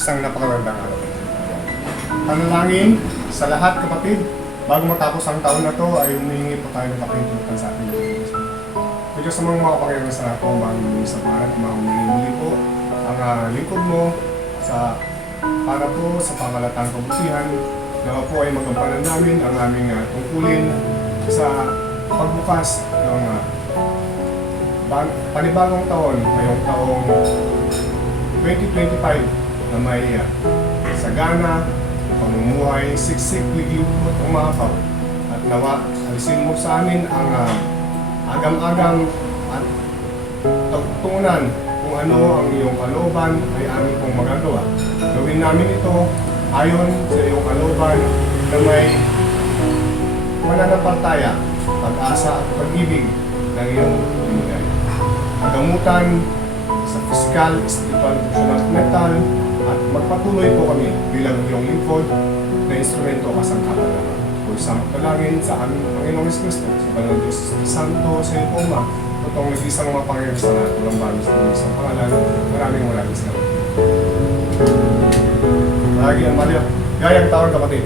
Isang napakagandang araw. Panalangin sa lahat, kapatid. Bago matapos ang taon na to ay humihingi po tayo ng kapintutan sa ating Diyos. Kung Diyos namang makapangyarihan sa lahat po, bagong sa pangalan, muli po ang lingkod mo para po sa pangalatang kabutihan. Nawa po ay magampanan namin ang aming tungkulin sa pagbukas ng panibagong taon, ngayong taong 2025 na may sagana, pamumuhay, siksik, ligiw at umapaw. At nawa, alisin mo sa amin ang agam-agam at tugtunan kung ano ang iyong kalooban ay amin pong magagawa. Gawin namin ito ayon sa iyong kalooban na may mananampalataya, pag-asa at pag-ibig ng iyong binigay. Agamutan sa physical, spiritual, emotional, mental, at magpatuloy po kami bilang iyong lingkod na instrumento kasangkapan naman. Kung isang talangin sa aming Panginoong Kristo, sa Banal Diyos Santo, sa iyong Oma, itong nag-isang mapangyayari sa lahat, walang bago sa isang pangalan, maraming salamat. Lagi ang Maria. Gayang taon, kapatid.